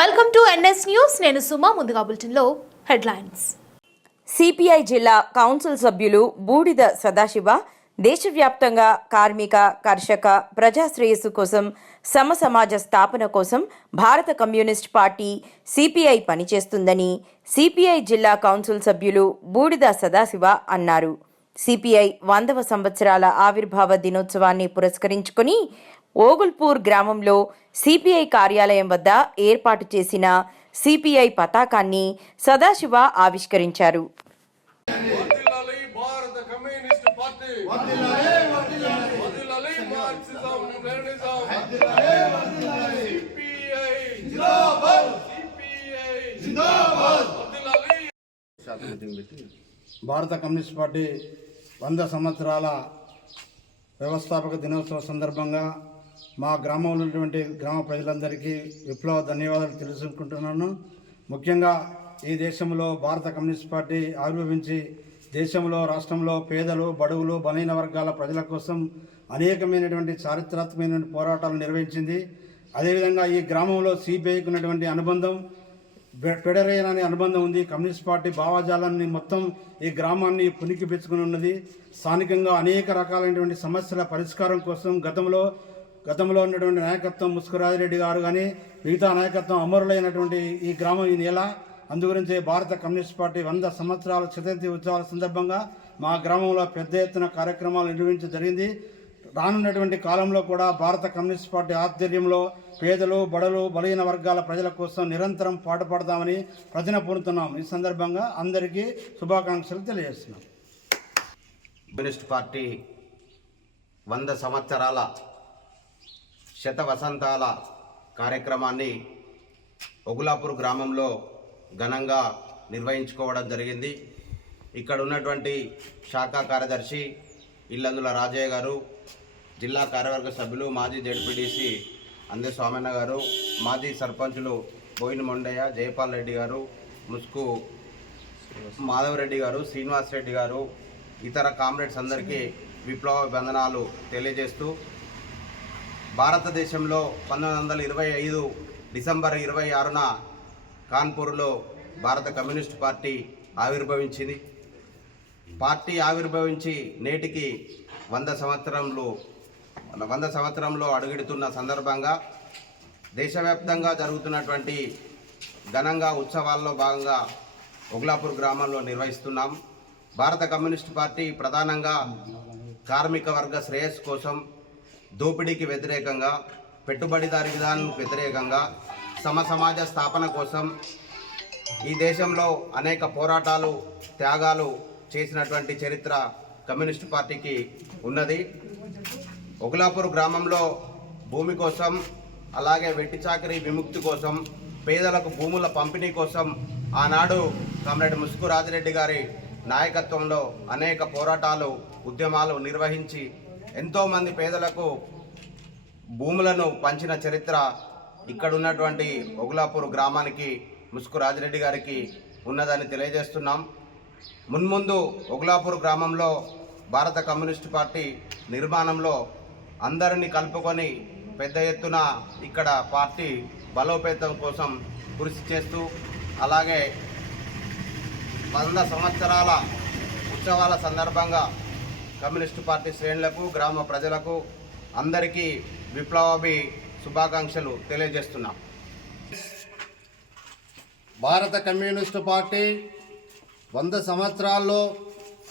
Welcome to NS news నేను సుమా ముందుగా బులెటిన్లో హెడ్లైన్స్. సిపిఐ జిల్లా కౌన్సిల్ సభ్యులు బూడిద సదాశివ దేశవ్యాప్తంగా కార్మిక కర్షక ప్రజా శ్రేయస్సు కోసం సమ సమాజ స్థాపన కోసం భారత కమ్యూనిస్ట్ పార్టీ సిపిఐ పనిచేస్తుందని సిపిఐ జిల్లా కౌన్సిల్ సభ్యులు బూడిద సదాశివ అన్నారు. సిపిఐ వందవ సంవత్సరాల ఆవిర్భావ దినోత్సవాన్ని పురస్కరించుకుని ఓగుల్పూర్ గ్రామంలో సిపిఐ కార్యాలయం వద్ద ఏర్పాటు చేసిన సిపిఐ పతాకాన్ని సదాశివ ఆవిష్కరించారు. భారత కమ్యూనిస్ట్ పార్టీ వంద సంవత్సరాల వ్యవస్థాపక దినోత్సవ సందర్భంగా మా గ్రామంలో ఉన్నటువంటి గ్రామ ప్రజలందరికీ విప్లవ ధన్యవాదాలు తెలుసుకుంటున్నాను. ముఖ్యంగా ఈ దేశంలో భారత కమ్యూనిస్ట్ పార్టీ ఆవిర్భవించి దేశంలో రాష్ట్రంలో పేదలు బడుగులు బలహీన వర్గాల ప్రజల కోసం అనేకమైనటువంటి చారిత్రాత్మకమైన పోరాటాలు నిర్వహించింది. అదేవిధంగా ఈ గ్రామంలో సిపిఐకి ఉన్నటువంటి అనుబంధం ఫెడరేషన్ అనే అనుబంధం ఉంది. కమ్యూనిస్ట్ పార్టీ భావజాలాన్ని మొత్తం ఈ గ్రామాన్ని పునికి పెంచుకుని ఉన్నది. స్థానికంగా అనేక రకాలైనటువంటి సమస్యల పరిష్కారం కోసం గతంలో గతంలో ఉన్నటువంటి నాయకత్వం ముస్కురాజిరెడ్డి గారు కానీ మిగతా నాయకత్వం అమరులైనటువంటి ఈ గ్రామం ఈ నెల. అందుగురించి భారత కమ్యూనిస్ట్ పార్టీ వంద సంవత్సరాల శతాబ్ది ఉత్సవాల సందర్భంగా మా గ్రామంలో పెద్ద ఎత్తున కార్యక్రమాలు నిర్వహించడం జరిగింది. రానున్నటువంటి కాలంలో కూడా భారత కమ్యూనిస్ట్ పార్టీ ఆధ్వర్యంలో పేదలు బడలు బలహీన వర్గాల ప్రజల కోసం నిరంతరం పాటుపడదామని ప్రజన పొందుతున్నాం ఈ సందర్భంగా అందరికీ శుభాకాంక్షలు తెలియజేస్తున్నాం. కమ్యూనిస్ట్ పార్టీ వంద సంవత్సరాల శత వసంతాల కార్యక్రమాన్ని ఒగులాపూర్ గ్రామంలో ఘనంగా నిర్వహించుకోవడం జరిగింది. ఇక్కడ ఉన్నటువంటి శాఖ కార్యదర్శి ఇల్లందుల రాజయ్య గారు జిల్లా కార్యవర్గ సభ్యులు మాజీ జడ్పీటీసీ అందే స్వామన్న గారు మాజీ సర్పంచులు బోయిన మొండయ్య జయపాల్ రెడ్డి గారు ముసుకు మాధవరెడ్డి గారు శ్రీనివాస్ రెడ్డి గారు ఇతర కామ్రేడ్స్ అందరికీ విప్లవ బంధనాలు తెలియజేస్తూ భారతదేశంలో పంతొమ్మిది వందల ఇరవై ఐదు డిసెంబర్ ఇరవై ఆరున కాన్పూర్లో భారత కమ్యూనిస్ట్ పార్టీ ఆవిర్భవించింది. పార్టీ ఆవిర్భవించి నేటికి వంద సంవత్సరంలో వంద సంవత్సరంలో అడుగెడుతున్న సందర్భంగా దేశవ్యాప్తంగా జరుగుతున్నటువంటి ఘనంగా ఉత్సవాల్లో భాగంగా ఉగ్లాపూర్ గ్రామంలో నిర్వహిస్తున్నాం. భారత కమ్యూనిస్ట్ పార్టీ ప్రధానంగా కార్మిక వర్గ శ్రేయస్సు కోసం దోపిడీకి వ్యతిరేకంగా పెట్టుబడిదారి విధానం వ్యతిరేకంగా సమ సమాజ స్థాపన కోసం ఈ దేశంలో అనేక పోరాటాలు త్యాగాలు చేసినటువంటి చరిత్ర కమ్యూనిస్ట్ పార్టీకి ఉన్నది. ఒగులాపూర్ గ్రామంలో భూమి కోసం అలాగే వెట్టి చాకరీ విముక్తి కోసం పేదలకు భూముల పంపిణీ కోసం ఆనాడు కామ్రేడ్ ముసుగు రాజిరెడ్డి గారి నాయకత్వంలో అనేక పోరాటాలు ఉద్యమాలు నిర్వహించి ఎంతోమంది పేదలకు భూములను పంచిన చరిత్ర ఇక్కడ ఉన్నటువంటి ఒగులాపూర్ గ్రామానికి ముసుకు రాజిరెడ్డి గారికి ఉన్నదని తెలియజేస్తున్నాం. మున్ముందు ఒగులాపూర్ గ్రామంలో భారత కమ్యూనిస్ట్ పార్టీ నిర్మాణంలో అందరినీ కలుపుకొని పెద్ద ఎత్తున ఇక్కడ పార్టీ బలోపేతం కోసం కృషి చేస్తూ అలాగే వంద సంవత్సరాల ఉత్సవాల సందర్భంగా కమ్యూనిస్టు పార్టీ శ్రేణులకు గ్రామ ప్రజలకు అందరికీ విప్లవాభి శుభాకాంక్షలు తెలియజేస్తున్నాం. భారత కమ్యూనిస్టు పార్టీ వంద సంవత్సరాల్లో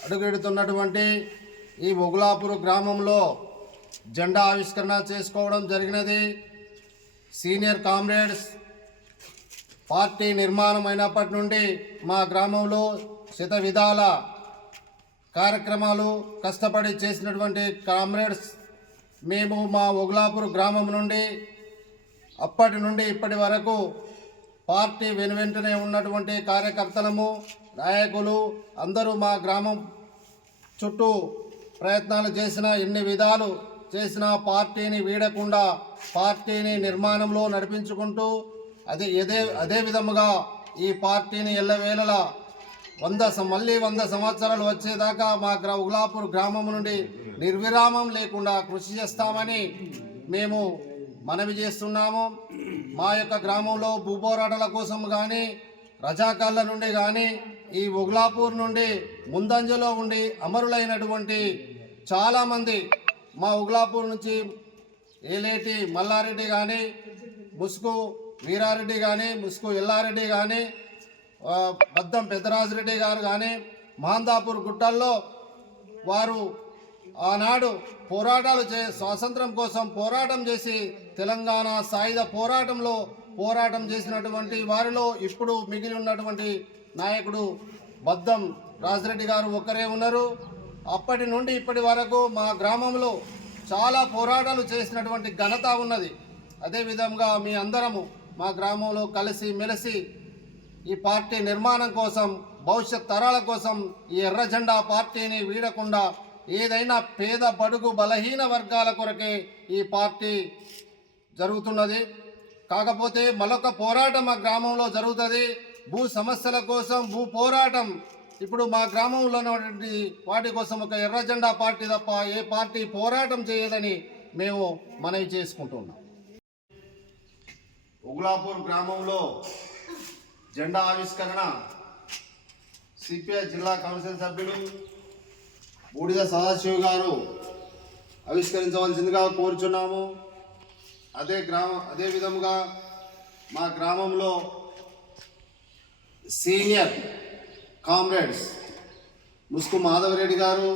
అడుగెడుతున్నటువంటి ఈ మొగులాపూర్ గ్రామంలో జెండా ఆవిష్కరణ చేసుకోవడం జరిగినది. సీనియర్ కామ్రేడ్స్ పార్టీ నిర్మాణం అయినప్పటి నుండి మా గ్రామంలో శత విధాల కార్యక్రమాలు కష్టపడి చేసినటువంటి కామ్రేడ్స్ మేము మా ఒగులాపూర్ గ్రామం నుండి అప్పటి నుండి ఇప్పటి వరకు పార్టీ వెనువెంటనే ఉన్నటువంటి కార్యకర్తలము నాయకులు అందరూ మా గ్రామం చుట్టూ ప్రయత్నాలు చేసిన ఎన్ని విధాలు చేసిన పార్టీని వీడకుండా పార్టీని నిర్మాణంలో నడిపించుకుంటూ అదే అదే అదే విధముగా ఈ పార్టీని ఎల్లవేళలా వంద మళ్ళీ వంద సంవత్సరాలు వచ్చేదాకా మా గ్రా ఉగ్లాపూర్ గ్రామం నుండి నిర్విరామం లేకుండా కృషి చేస్తామని మేము మనవి చేస్తున్నాము. మా యొక్క గ్రామంలో భూపోరాటాల కోసం కానీ రజాకాళ్ళ నుండి కానీ ఈ ఉగ్లాపూర్ నుండి ముందంజలో ఉండి అమరులైనటువంటి చాలామంది మా ఉగ్లాపూర్ నుంచి ఏలేటి మల్లారెడ్డి కానీ ముసుగు వీరారెడ్డి కానీ ముసుగు ఎల్లారెడ్డి కానీ బద్దం పెద్దరాజురెడ్డి గారు కానీ మాందాపూర్ గుట్టల్లో వారు ఆనాడు పోరాటాలు చే స్వాతంత్రం కోసం పోరాటం చేసి తెలంగాణ సాయుధ పోరాటంలో పోరాటం చేసినటువంటి వారిలో ఇప్పుడు మిగిలి ఉన్నటువంటి నాయకుడు బద్దం రాజిరెడ్డి గారు ఒక్కరే ఉన్నారు. అప్పటి నుండి ఇప్పటి వరకు మా గ్రామంలో చాలా పోరాటాలు చేసినటువంటి ఘనత ఉన్నది. అదేవిధంగా మీ అందరము మా గ్రామంలో కలిసి మెలిసి ఈ పార్టీ నిర్మాణం కోసం భవిష్యత్ తరాల కోసం ఈ ఎర్ర జెండా పార్టీని వీడకుండా ఏదైనా పేద బడుగు బలహీన వర్గాల కొరకే ఈ పార్టీ జరుగుతున్నది. కాకపోతే మరొక పోరాటం మా గ్రామంలో జరుగుతుంది. భూ సమస్యల కోసం భూ పోరాటం. ఇప్పుడు మా గ్రామంలో ఉన్నటువంటి వాటి కోసం ఒక ఎర్ర జెండా పార్టీ తప్ప ఏ పార్టీ పోరాటం చేయదని మేము మనవి చేసుకుంటున్నాం. ఉగ్లాపూర్ గ్రామంలో జెండా ఆవిష్కరణ. సిపిఐ జిల్లా కౌన్సిల్ సభ్యులు బూడిద సదాశివ్ గారు ఆవిష్కరించవలసిందిగా కోరుచున్నాము. అదే గ్రామ అదే విధముగా మా గ్రామంలో సీనియర్ కామ్రేడ్స్ ముసుకు మాధవరెడ్డి గారు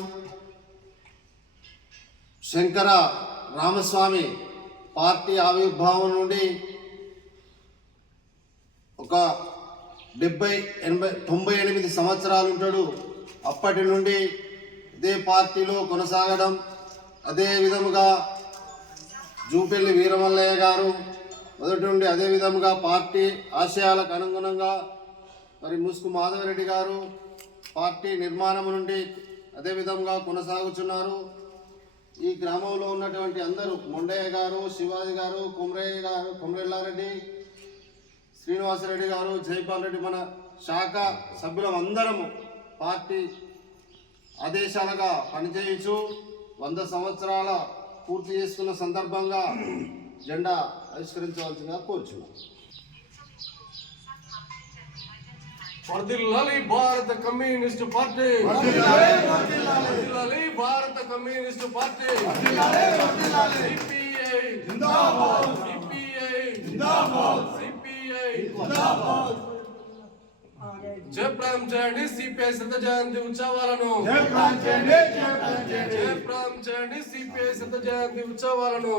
శంకర రామస్వామి పార్టీ ఆవిర్భావం నుండి ఒక డెబ్బై ఎనభై తొంభై ఎనిమిది సంవత్సరాలు ఉంటాడు. అప్పటి నుండి ఇదే పార్టీలో కొనసాగడం అదే విధముగా జూపెల్లి వీరమల్లయ్య గారు మొదటి నుండి అదే విధముగా పార్టీ ఆశయాలకు అనుగుణంగా మరి ముసుగు మాధవరెడ్డి గారు పార్టీ నిర్మాణం నుండి అదే విధంగా కొనసాగుతున్నారు ఈ గ్రామంలో ఉన్నటువంటి అందరూ మొండయ్య గారు శివాజీ గారు కుమ్రయ్య గారు కుమ్రెల్లారెడ్డి శ్రీనివాసరెడ్డి గారు జైపాల్ రెడ్డి మన శాఖ సభ్యులం అందరము పార్టీ ఆదేశాలుగా పనిచేయచ్చు వంద సంవత్సరాల పూర్తి చేసుకున్న సందర్భంగా జెండా ఆవిష్కరించవలసిందిగా కోరుచున్నాం. భారత కమ్యూనిస్ట్ పార్టీ. భారత communist party. CPI. CPI. CPI జయప్రాం చేయండి సిపిఐ శత జయంతి ఉత్సవాలను. జయప్రాం చేయండి సిపిఐ శత జయంతి ఉత్సవాలను.